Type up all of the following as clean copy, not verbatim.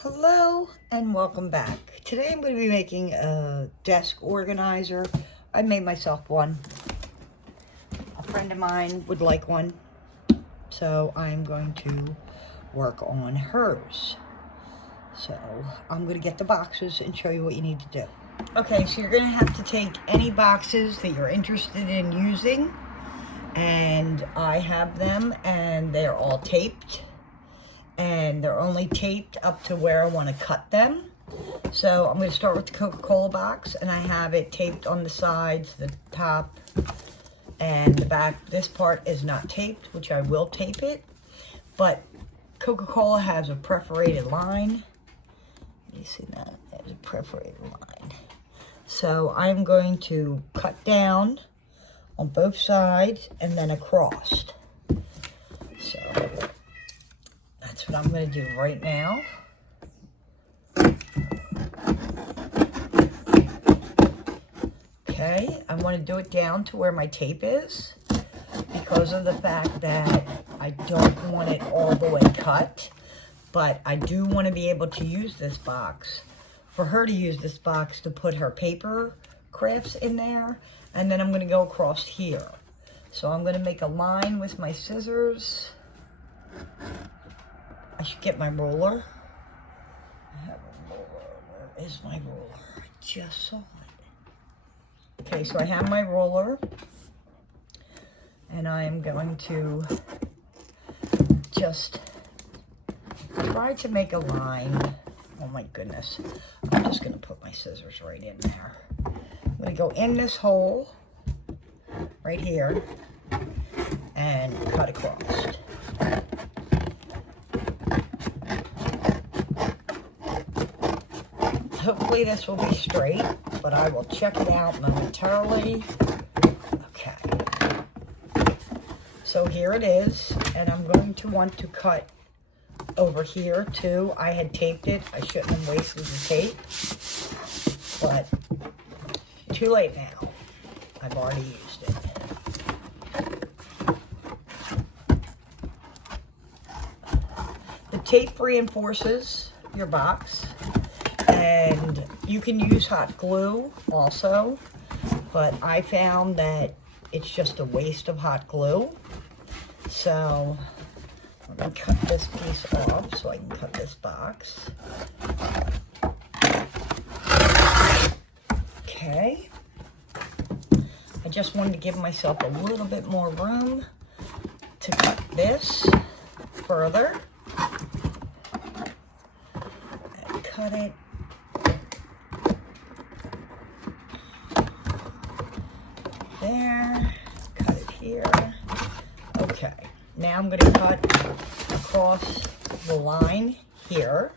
Hello and welcome back. Today I'm going to be making a desk organizer. I made myself one. A friend of mine would like one, so I'm going to work on hers. So I'm going to get the boxes and show you what you need to do. Okay, so you're going to have to take any boxes that you're interested in using, and I have them and they're all taped. And they're only taped up to where I want to cut them. So I'm going to start with the Coca-Cola box, and I have it taped on the sides, the top, and the back. This part is not taped, which I will tape it, but Coca-Cola has a perforated line. You see that? There's a perforated line. So I'm going to cut down on both sides and then across. So that's what I'm going to do right now. Okay, I want to do it down to where my tape is because of the fact that I don't want it all the way cut, but I do want to be able to use this box, for her to use this box to put her paper crafts in there, and then I'm going to go across here. So I'm going to make a line with my scissors. I should get my ruler. I have a ruler. Where is my ruler? I just saw it. Okay, so I have my ruler. And I am going to just try to make a line. Oh my goodness. I'm just going to put my scissors right in there. I'm going to go in this hole right here and cut across. Hopefully this will be straight, but I will check it out momentarily. Okay. So here it is, and I'm going to want to cut over here too. I had taped it. I shouldn't have wasted the tape, but too late now. I've already used it. The tape reinforces your box. And you can use hot glue also, but I found that it's just a waste of hot glue. So let me cut this piece off so I can cut this box. Okay. I just wanted to give myself a little bit more room to cut this further. And cut it. There, cut it here. Okay, now I'm going to cut across the line here.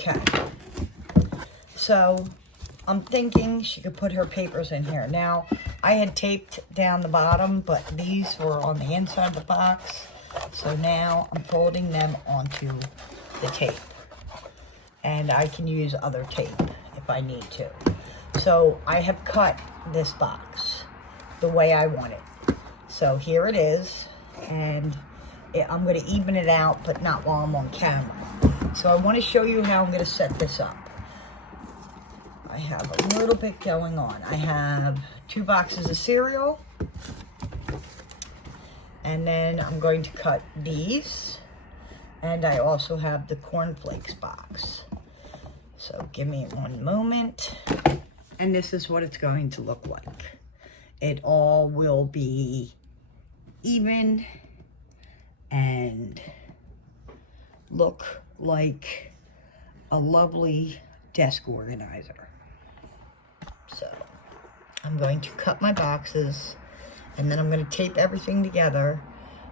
Okay. So I'm thinking she could put her papers in here. Now, I had taped down the bottom, but these were on the inside of the box. So now I'm folding them onto the tape. And I can use other tape if I need to. So I have cut this box the way I want it. So here it is. And I'm going to even it out, but not while I'm on camera. So I want to show you how I'm going to set this up. I have a little bit going on. I have 2 boxes of cereal. And then I'm going to cut these. And I also have the cornflakes box. So give me one moment. And this is what it's going to look like. It all will be even and look like a lovely desk organizer. So I'm going to cut my boxes, and then I'm going to tape everything together,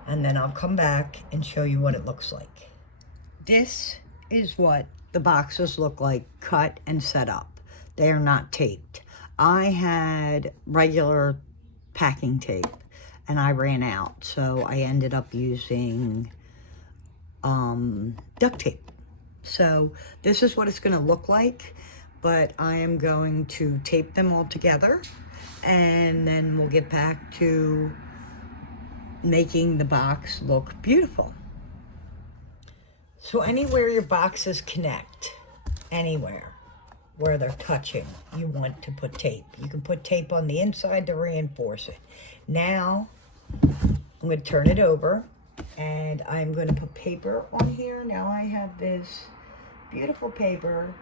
and then I'll come back and show you what it looks like. This is what the boxes look like cut and set up. They are not taped. I had regular packing tape, and I ran out. So I ended up using duct tape. So this is what it's going to look like, but I am going to tape them all together, and then we'll get back to making the box look beautiful. So anywhere your boxes connect, anywhere where they're touching, you want to put tape. You can put tape on the inside to reinforce it. Now, I'm going to turn it over, and I'm going to put paper on here. Now I have this beautiful paper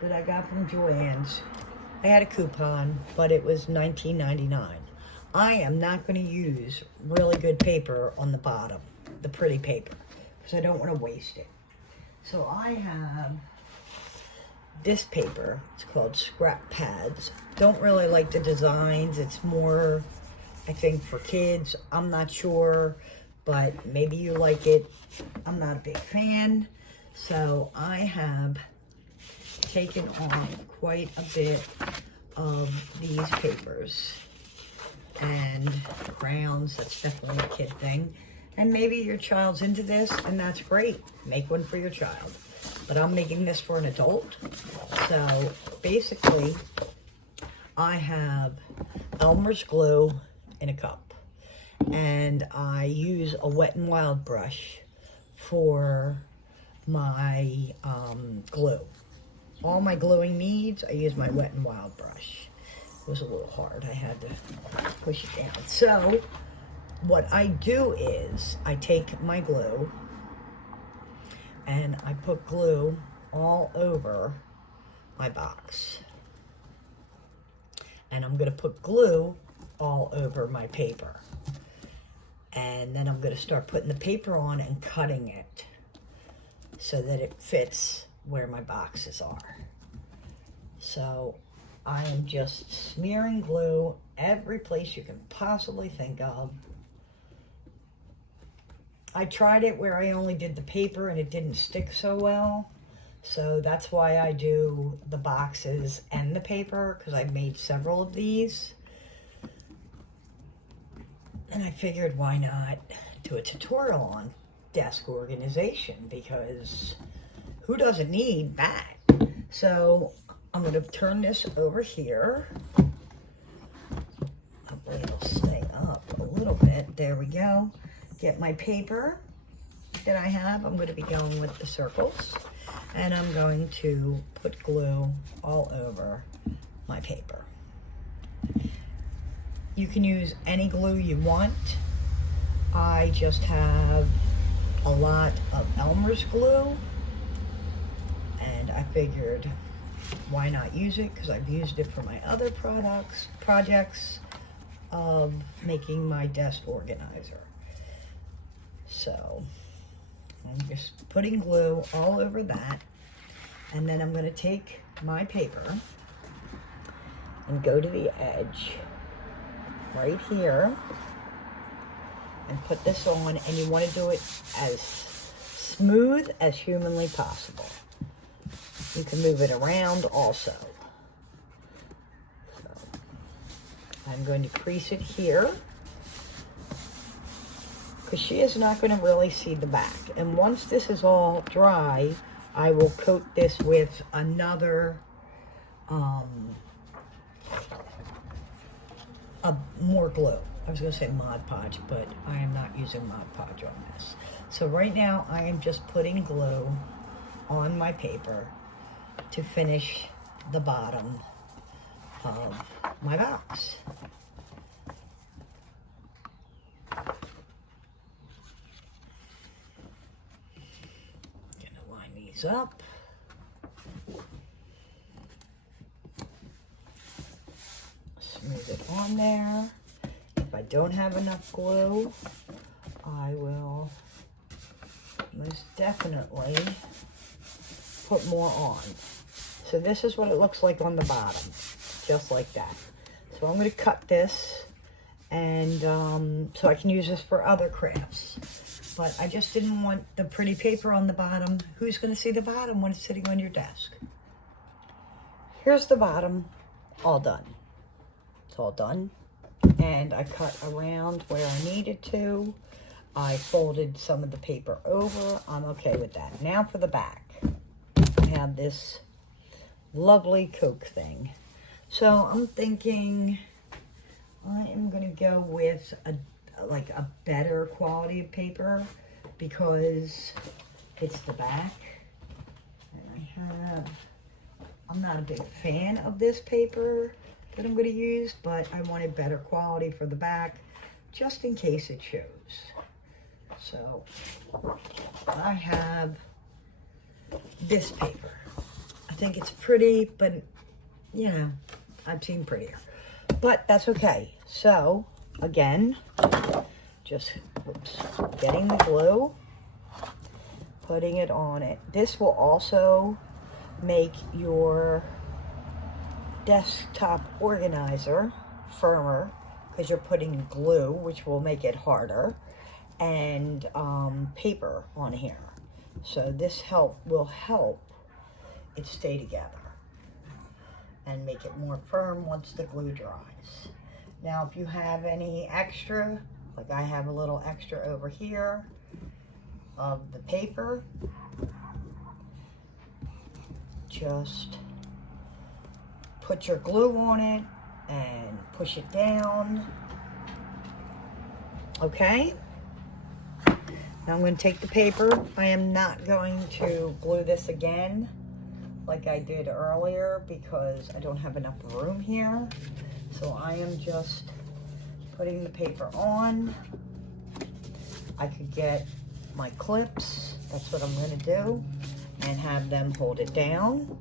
that I got from Joann's. I had a coupon, but it was $19.99. I am not going to use really good paper on the bottom, the pretty paper, because I don't want to waste it. So I have this paper. It's called Scrap Pads. Don't really like the designs. It's more, I think, for kids. I'm not sure, but maybe you like it. I'm not a big fan. So I have taken on quite a bit of these papers and crayons. That's definitely a kid thing. And maybe your child's into this, and that's great. Make one for your child. But I'm making this for an adult. So basically, I have Elmer's glue in a cup. And I use a Wet n Wild brush for my glue. All my gluing needs, I use my Wet n Wild brush. It was a little hard. I had to push it down. So what I do is I take my glue and I put glue all over my box. And I'm going to put glue all over my paper. And then I'm going to start putting the paper on and cutting it so that it fits where my boxes are. So I am just smearing glue every place you can possibly think of. I tried it where I only did the paper and it didn't stick so well. So that's why I do the boxes and the paper, because I've made several of these. And I figured, why not do a tutorial on desk organization, because who doesn't need that? So I'm going to turn this over here. Hopefully it'll stay up a little bit. There we go. Get my paper that I have. I'm going to be going with the circles. And I'm going to put glue all over my paper. You can use any glue you want. I just have a lot of Elmer's glue. And I figured, why not use it? Because I've used it for my other projects of making my desk organizer. So I'm just putting glue all over that. And then I'm going to take my paper and go to the edge right here and put this on. And you want to do it as smooth as humanly possible. You can move it around also. So I'm going to crease it here, because she is not going to really see the back. And once this is all dry, I will coat this with another, more glue. I was going to say Mod Podge, but I am not using Mod Podge on this. So right now, I am just putting glue on my paper to finish the bottom of my box. Up. Smooth it on there. If I don't have enough glue, I will most definitely put more on. So this is what it looks like on the bottom, just like that. So I'm going to cut this, and so I can use this for other crafts. But I just didn't want the pretty paper on the bottom. Who's going to see the bottom when it's sitting on your desk? Here's the bottom, all done. It's all done. and I cut around where I needed to. I folded some of the paper over. I'm okay with that. Now for the back. I have this lovely Coke thing. So I'm thinking I am going to go with a better quality of paper because it's the back. And I'm not a big fan of this paper that I'm going to use, but I wanted better quality for the back just in case it shows. So I have this paper. I think it's pretty, but you know, I've seen prettier. But that's okay. So again, just getting the glue, putting it on it. This will also make your desktop organizer firmer because you're putting glue, which will make it harder, and paper on here. So this will help it stay together and make it more firm once the glue dries. Now, if you have any extra, like I have a little extra over here of the paper, just put your glue on it and push it down. Okay? Now I'm going to take the paper. I am not going to glue this again like I did earlier because I don't have enough room here. So I am just putting the paper on. I could get my clips, that's what I'm going to do, and have them hold it down.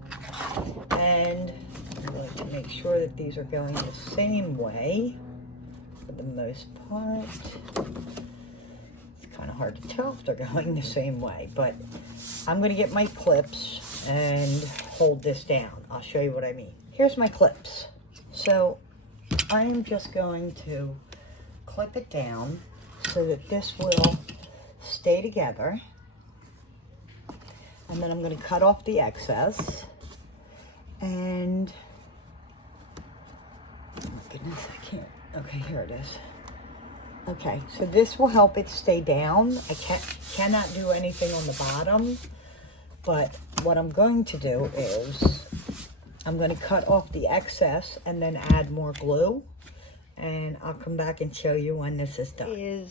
And I'm going to make sure that these are going the same way for the most part. It's kind of hard to tell if they're going the same way, but I'm going to get my clips and hold this down. I'll show you what I mean. Here's my clips. So I'm just going to clip it down so that this will stay together. And then I'm going to cut off the excess. And, oh my goodness, I can't. Okay, here it is. Okay, so this will help it stay down. I cannot do anything on the bottom. But what I'm going to do is I'm going to cut off the excess and then add more glue. And I'll come back and show you when this is done.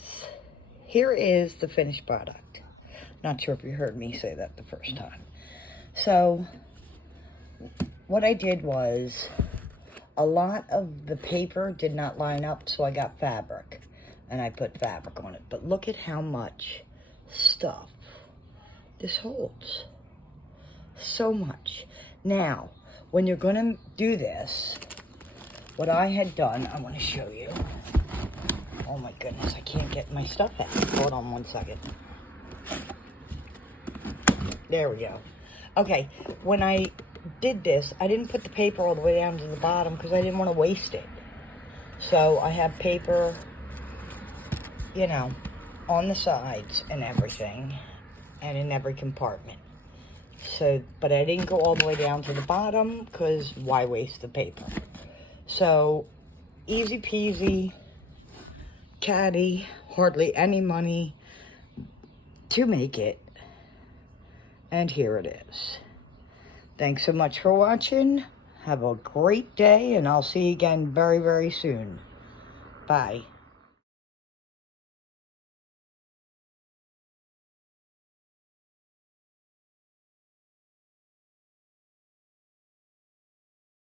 Here is the finished product. Not sure if you heard me say that the first time. So what I did was a lot of the paper did not line up, so I got fabric and I put fabric on it. But look at how much stuff this holds. So much. Now, when you're going to do this, what I had done, I want to show you. Oh my goodness, I can't get my stuff out. Hold on one second. There we go. Okay, when I did this, I didn't put the paper all the way down to the bottom because I didn't want to waste it. So I have paper, you know, on the sides and everything, and in every compartment. So, but I didn't go all the way down to the bottom because why waste the paper? So, easy peasy, caddy, hardly any money to make it. And here it is. Thanks so much for watching. Have a great day, and I'll see you again very, very soon. Bye.